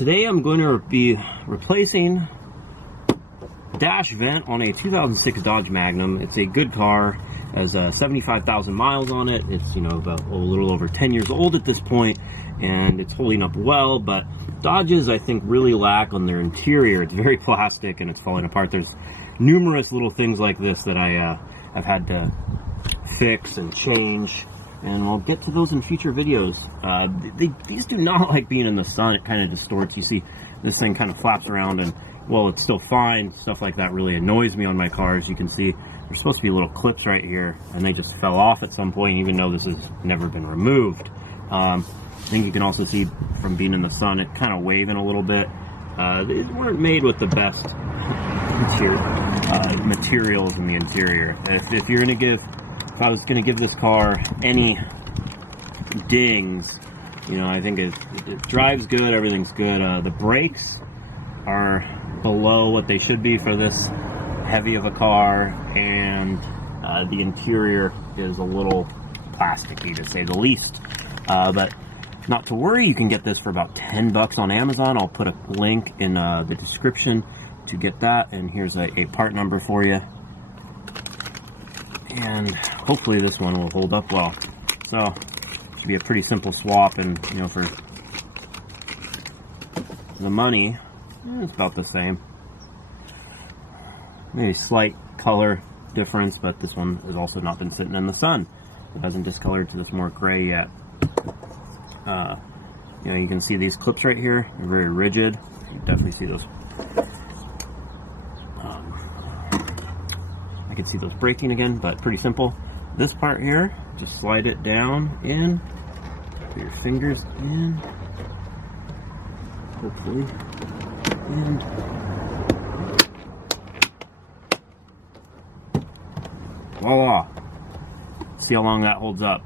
Today I'm going to be replacing dash vent on a 2006 Dodge Magnum. It's a good car, has 75,000 miles on it. It's, you know, about a little over 10 years old at this point, and it's holding up well, but Dodges, I think, really lack on their interior. It's very plastic and it's falling apart. There's numerous little things like this that I've had to fix and change, and we'll get to those in future videos. These do not like being in the sun. It kind of distorts. You see this thing kind of flaps around, and well, it's still fine. Stuff like that really annoys me on my cars. You can see there's supposed to be little clips right here, and they just fell off at some point, even though this has never been removed. I think you can also see from being in the sun, it kind of waving a little bit. They weren't made with the best materials in the interior. If you're gonna give, if I was gonna give this car any dings, you know, I think it drives good, everything's good. The brakes are below what they should be for this heavy of a car, and the interior is a little plasticky, to say the least. But not to worry, you can get this for about 10 bucks on Amazon. I'll put a link in the description to get that, and here's a part number for you. And hopefully this one will hold up well. So it should be a pretty simple swap, and you know, for the money, it's about the same. Maybe a slight color difference, but this one has also not been sitting in the sun. It hasn't discolored to this more gray yet. You know, you can see these clips right here. They're very rigid. You definitely see those. I can see those breaking again, but pretty simple. This part here, just slide it down in. Put your fingers in. Hopefully. And voila. See how long that holds up.